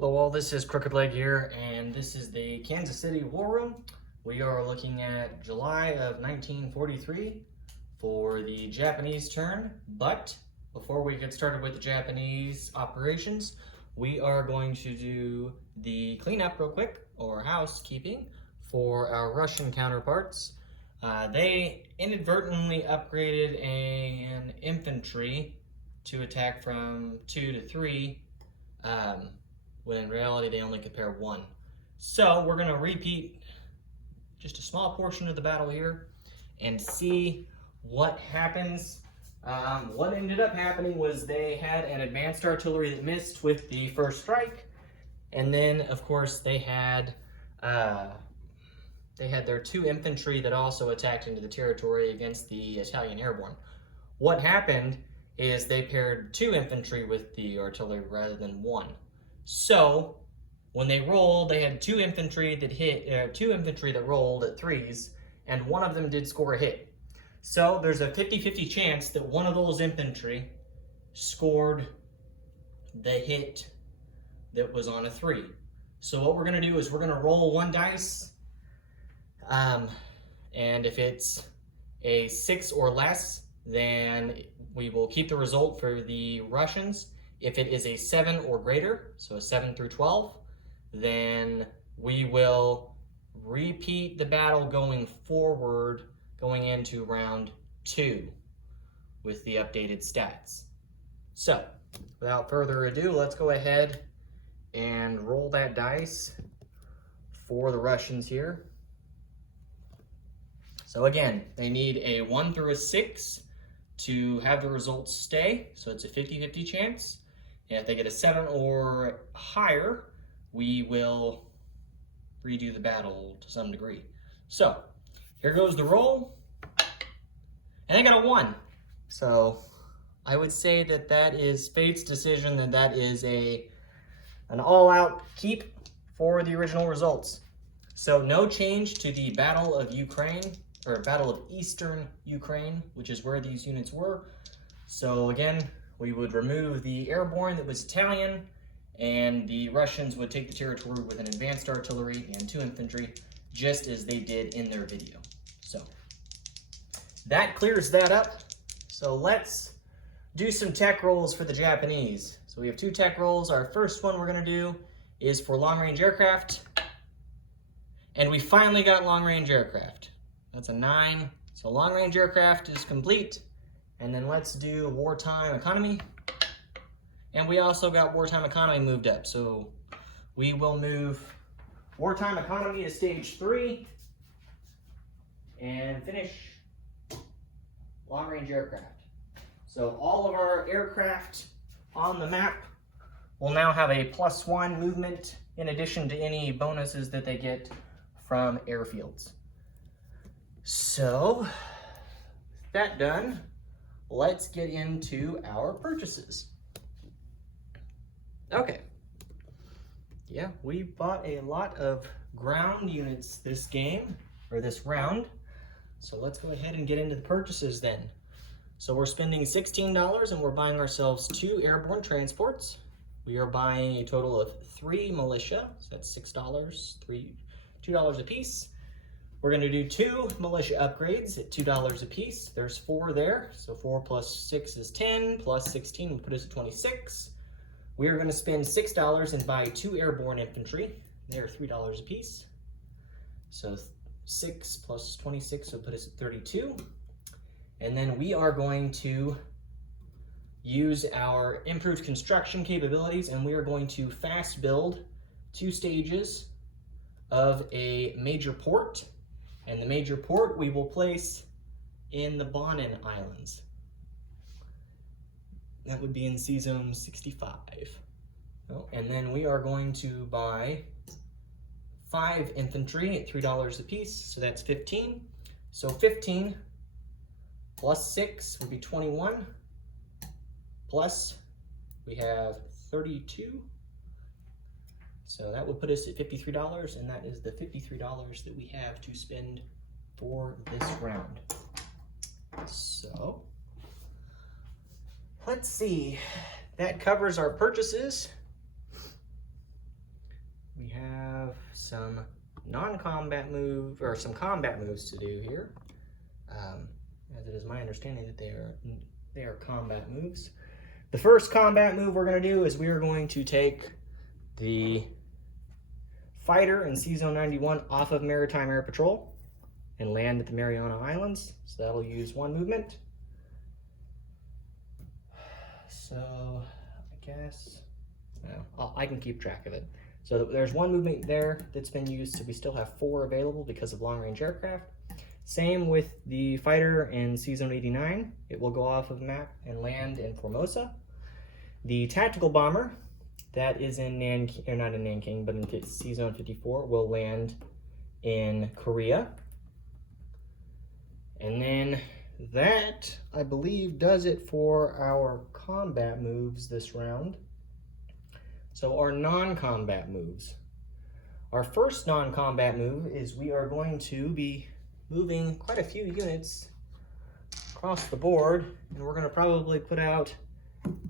Hello all, this is Crooked Leg here, and this is the Kansas City War Room. We are looking at July of 1943 for the Japanese turn, but before we get started with the Japanese operations, we are going to do the cleanup real quick, or housekeeping, for our Russian counterparts. They inadvertently upgraded an infantry to attack from 2 to 3, when in reality they only could pair 1. So we're going to repeat just a small portion of the battle here and see what happens. What ended up happening was they had an advanced artillery that missed with the first strike, and then of course they had their 2 infantry that also attacked into the territory against the Italian airborne. What happened is they paired 2 infantry with the artillery rather than 1. So when they rolled, they had 2 infantry that hit, 2 infantry that rolled at 3s, and one of them did score a hit. So there's a 50-50 chance that one of those infantry scored the hit that was on a 3. So what we're going to do is we're going to roll 1 dice, and if it's a 6 or less, then we will keep the result for the Russians. If it is a 7 or greater, so a 7 through 12, then we will repeat the battle going forward, going into round 2 with the updated stats. So, without further ado, let's go ahead and roll that dice for the Russians here. So again, they need a 1 through a 6 to have the results stay, so it's a 50-50 chance. And if they get a 7 or higher, we will redo the battle to some degree. So, here goes the roll. And I got a 1. So, I would say that that is fate's decision, that is an all-out keep for the original results. So, no change to the Battle of Ukraine, or Battle of Eastern Ukraine, which is where these units were. So, again, we would remove the airborne that was Italian, and the Russians would take the territory with an advanced artillery and 2 infantry, just as they did in their video. So that clears that up. So let's do some tech rolls for the Japanese. So we have 2 tech rolls. Our first one we're going to do is for long-range aircraft, and we finally got long-range aircraft. That's a 9. So long-range aircraft is complete. And then let's do wartime economy. And we also got wartime economy moved up. So we will move wartime economy to stage 3 and finish long-range aircraft. So all of our aircraft on the map will now have a +1 movement in addition to any bonuses that they get from airfields. So with that done, let's get into our purchases. Okay. Yeah, we bought a lot of ground units this game, or this round. So let's go ahead and get into the purchases then. So we're spending $16 and we're buying ourselves 2 airborne transports. We are buying a total of 3 militia, so that's $6, $2 a piece. We're going to do 2 militia upgrades at $2 a piece. There's 4 there, so 4 plus 6 is 10, plus 16 will put us at 26. We are going to spend $6 and buy 2 airborne infantry. They're $3 a piece. So 6 plus 26 will put us at 32. And then we are going to use our improved construction capabilities, and we are going to fast build 2 stages of a major port. And the major port we will place in the Bonin Islands. That would be in C-Zone 65. Oh, and then we are going to buy 5 infantry at $3 a piece, so that's 15. So 15 plus 6 would be 21. Plus we have 32. So that would put us at $53, and that is the $53 that we have to spend for this round. So let's see. That covers our purchases. we have some non-combat move, or some combat moves to do here. As it is my understanding that they are combat moves. The first combat move we're going to do is we are going to take the fighter in C-Zone 91 off of Maritime Air Patrol and land at the Mariana Islands. So that'll use one movement. So I guess, well, I can keep track of it. So there's one movement there that's been used, so we still have 4 available because of long-range aircraft. Same with the fighter in C-Zone 89. It will go off of map and land in Formosa. The tactical bomber that is in Nanking, or not in Nanking, but in C-Zone 54 will land in Korea. And then that, I believe, does it for our combat moves this round. So our non-combat moves. Our first non-combat move is we are going to be moving quite a few units across the board, and we're going to probably put out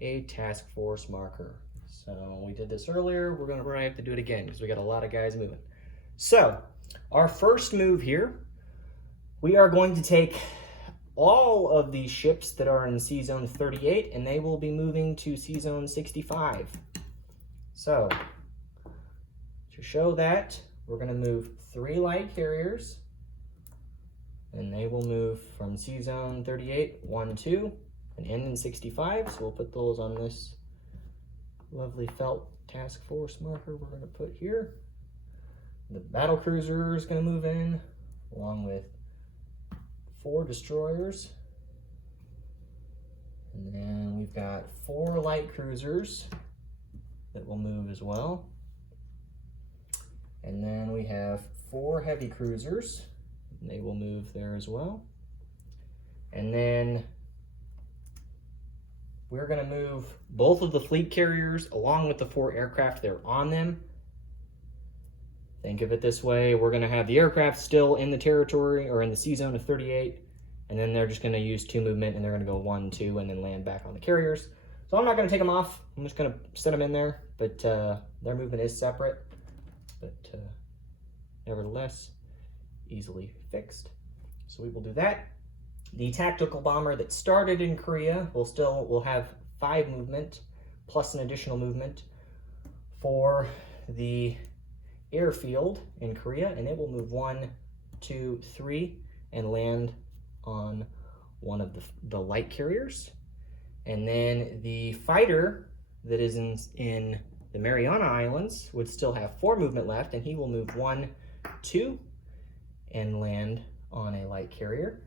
a task force marker. So we did this earlier, we're going to probably have to do it again because we got a lot of guys moving. So our first move here, we are going to take all of these ships that are in C-Zone 38, and they will be moving to C-Zone 65. So to show that, we're going to move 3 light carriers, and they will move from C-Zone 38, 1, 2, and end in 65. So we'll put those on this lovely felt task force marker we're going to put here. The battle cruiser is going to move in, along with 4 destroyers. And then we've got 4 light cruisers that will move as well. And then we have 4 heavy cruisers. They will move there as well. And then we're going to move both of the fleet carriers along with the 4 aircraft that are on them. Think of it this way, we're going to have the aircraft still in the territory or in the C-Zone of 38, and then they're just going to use 2 movement, and they're going to go 1, 2, and then land back on the carriers. So I'm not going to take them off, I'm just going to set them in there, but their movement is separate, but nevertheless, easily fixed. So we will do that. The tactical bomber that started in Korea will have 5 movement plus an additional movement for the airfield in Korea, and it will move 1, 2, 3 and land on one of the light carriers. And then the fighter that is in the Mariana Islands would still have 4 movement left, and he will move 1, 2 and land on a light carrier.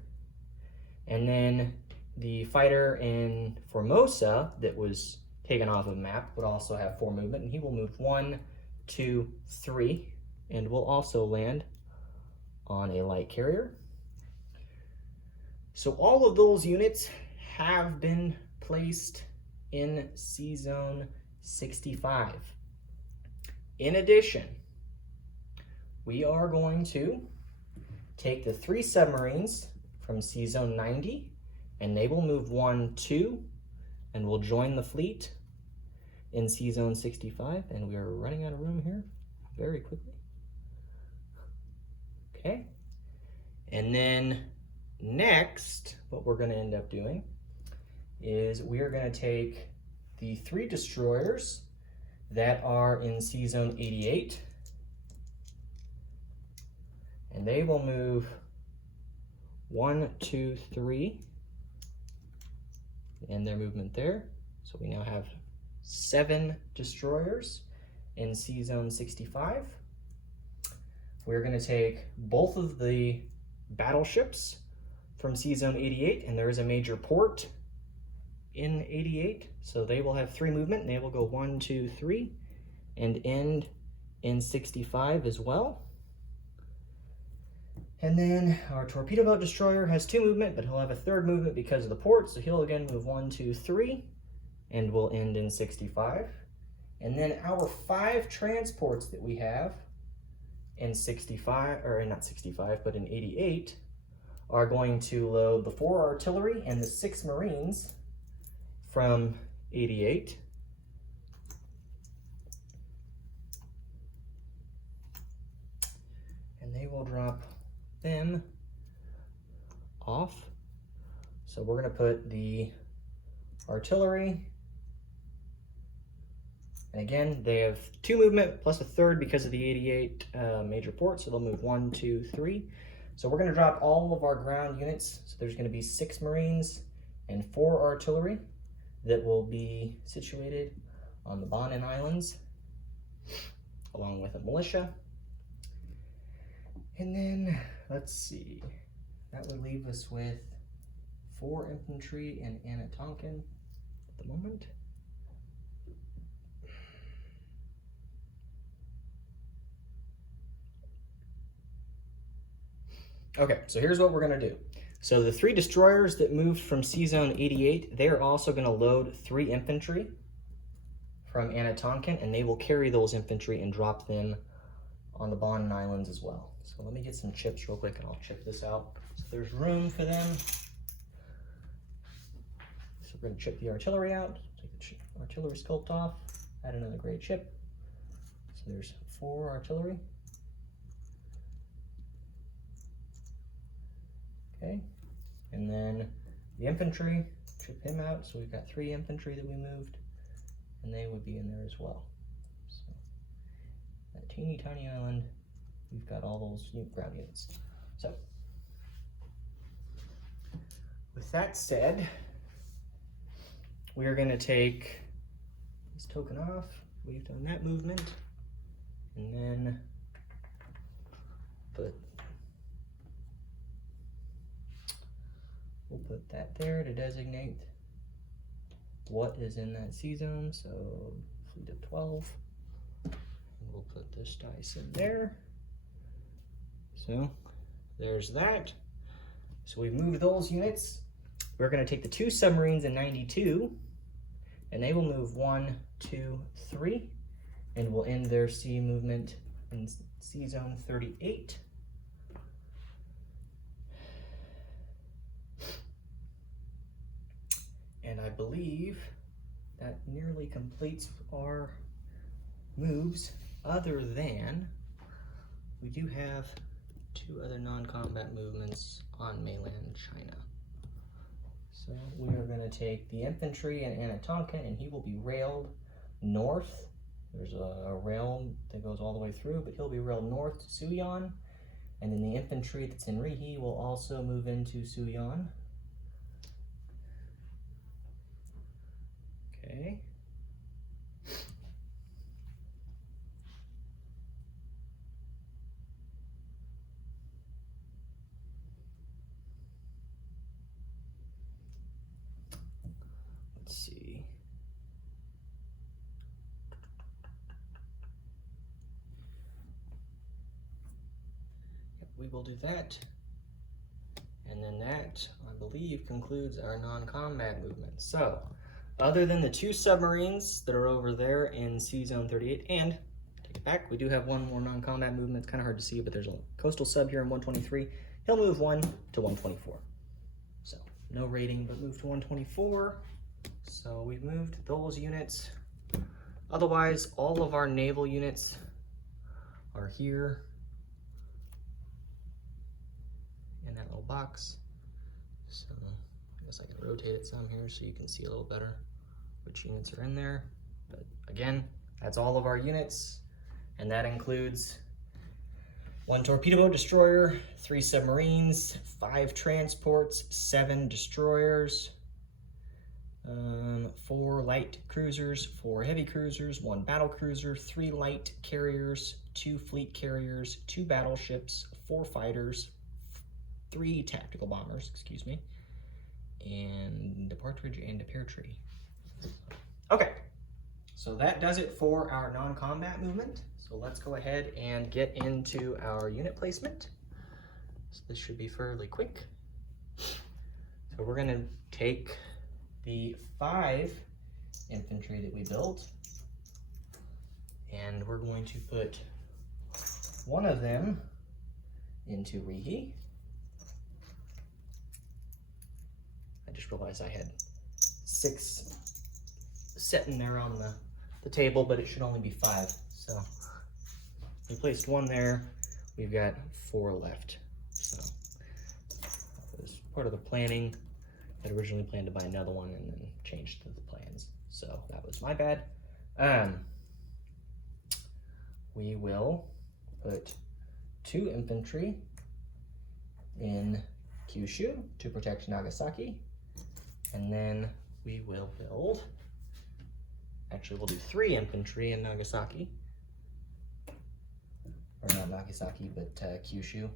And then the fighter in Formosa that was taken off of map would also have 4 movement, and he will move 1, 2, 3 and will also land on a light carrier. So all of those units have been placed in C-Zone 65. In addition, we are going to take the 3 submarines from C-Zone 90, and they will move 1, 2, and will join the fleet in C-Zone 65, and we are running out of room here very quickly. Okay, and then next, what we're going to end up doing is we are going to take the 3 destroyers that are in C-Zone 88, and they will move 1, 2, 3, and their movement there. So we now have 7 destroyers in C-Zone 65. We're going to take both of the battleships from C-Zone 88, and there is a major port in 88, so they will have 3 movement, and they will go 1, 2, 3, and end in 65 as well. And then our torpedo boat destroyer has 2 movement, but he'll have a 3rd movement because of the port, so he'll again move 1, 2, 3, and will end in 65. And then our 5 transports that we have in 65, or not 65, but in 88, are going to load the 4 artillery and the 6 marines from 88. will drop them off. So we're going to put the artillery, and again, they have 2 movement plus a 3rd because of the 88 major port, so they'll move 1, 2, 3. So we're going to drop all of our ground units. So there's going to be 6 Marines and 4 artillery that will be situated on the Bonin Islands, along with a militia. And then, let's see, that would leave us with 4 infantry in Anatonkin at the moment. Okay, so here's what we're gonna do. So the 3 destroyers that moved from Sea Zone 88, they're also gonna load 3 infantry from Anatonkin, and they will carry those infantry and drop them on the Bonin Islands as well. So let me get some chips real quick and I'll chip this out. So there's room for them. So we're gonna chip the artillery out, take the artillery sculpt off, add another gray chip. So there's 4 artillery. Okay, and then the infantry, chip him out. So we've got 3 infantry that we moved, and they would be in there as well. So that teeny tiny island, we've got all those ground units. So with that said, we are going to take this token off. We've done that movement, and then we'll put that there to designate what is in that sea zone. So fleet of 12. And we'll put this dice in there. So there's that. So we've moved those units. We're going to take the 2 submarines in 92, and they will move 1, 2, 3, and will end their sea movement in Sea Zone 38. And I believe that nearly completes our moves, other than we do have 2 other non-combat movements on mainland China. So we are going to take the infantry in Anatonkin, and he will be railed north. There's a rail that goes all the way through, but he'll be railed north to Suyon. And then the infantry that's in Rihi will also move into Suyon. Okay. Let's see. Yep, we will do that. And then that, I believe, concludes our non-combat movement. So, other than the 2 submarines that are over there in Sea Zone 38, and take it back, we do have 1 more non-combat movement. It's kind of hard to see, but there's a coastal sub here in 123. He'll move 1 to 124. So no rating, but move to 124. So we've moved those units. Otherwise, all of our naval units are here in that little box. So I guess I can rotate it some here so you can see a little better which units are in there. But again, that's all of our units, and that includes 1 torpedo boat destroyer, 3 submarines, 5 transports, 7 destroyers, 4 light cruisers, 4 heavy cruisers, 1 battle cruiser, 3 light carriers, 2 fleet carriers, 2 battleships, 4 fighters, 3 tactical bombers, excuse me, and a partridge and a pear tree. Okay, so that does it for our non-combat movement. So let's go ahead and get into our unit placement. So this should be fairly quick. So we're gonna take the 5 infantry that we built, and we're going to put 1 of them into Rihi. I just realized I had 6 sitting there on the table, but it should only be 5. So we placed 1 there. we've got 4 left. So that was part of the planning. I'd originally planned to buy another one and then changed the plans. So that was my bad. We will put 2 infantry in Kyushu to protect Nagasaki. And then we will build, actually we'll do 3 infantry in Nagasaki. Or not Nagasaki, but Kyushu.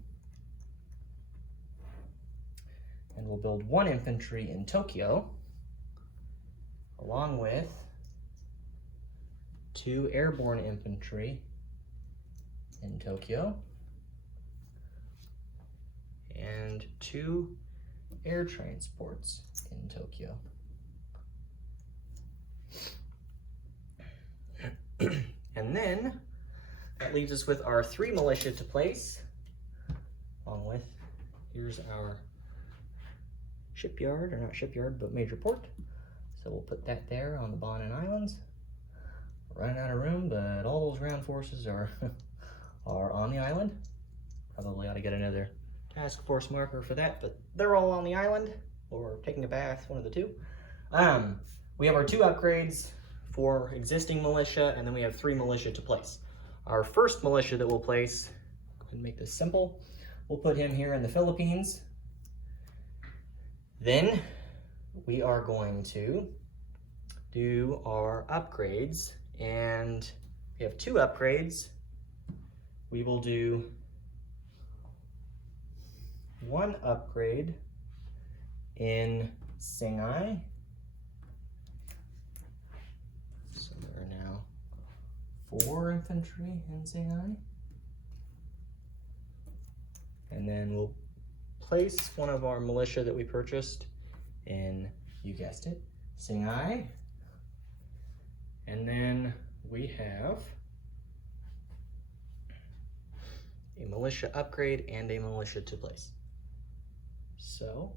And we'll build 1 infantry in Tokyo, along with 2 airborne infantry in Tokyo, and 2 air transports in Tokyo. And then that leaves us with our 3 militia to place, along with, here's our shipyard, or not shipyard, but major port. So we'll put that there on the Bonin Islands. We're running out of room, but all those ground forces are are on the island. Probably ought to get another task force marker for that, but they're all on the island, or taking a bath, one of the 2. We have our 2 upgrades for existing militia, and then we have 3 militia to place. Our first militia that we'll place, go ahead and make this simple, we'll put him here in the Philippines. Then we are going to do our upgrades, and we have 2 upgrades. We will do 1 upgrade in Singhai. So there are now 4 infantry in Singhai. And then we'll place one of our militia that we purchased in, you guessed it, Singhai. And then we have a militia upgrade and a militia to place. So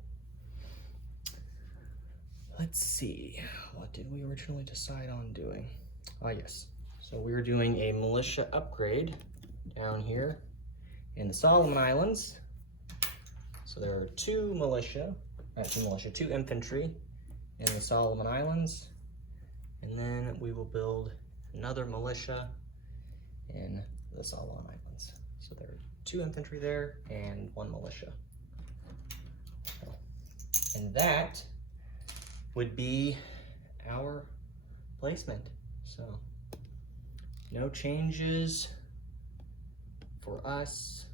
let's see, what did we originally decide on doing? Ah, yes. So we're doing a militia upgrade down here in the Solomon Islands. So there are 2 infantry in the Solomon Islands. And then we will build another militia in the Solomon Islands. So there are 2 infantry there and 1 militia. And that would be our placement. So no changes for us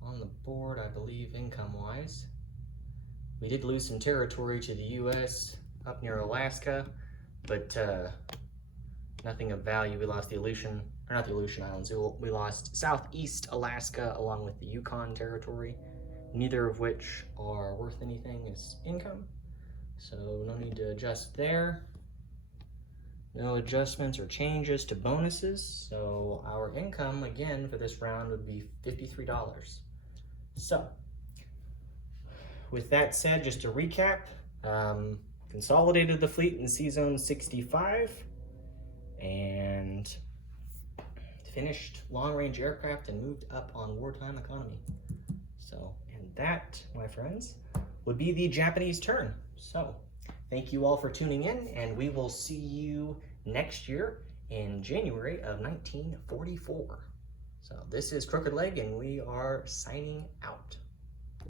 on the board, I believe, income-wise. We did lose some territory to the US up near Alaska, but nothing of value. We lost the Aleutian, or not the Aleutian Islands, we lost Southeast Alaska along with the Yukon territory, neither of which are worth anything as income. So no need to adjust there. No adjustments or changes to bonuses. So our income, again, for this round would be $53. So with that said, just to recap, consolidated the fleet in C-Zone 65 and finished long-range aircraft and moved up on wartime economy. So, and that, my friends, would be the Japanese turn. So thank you all for tuning in, and we will see you next year in January of 1944. So this is Crooked Leg, and we are signing out.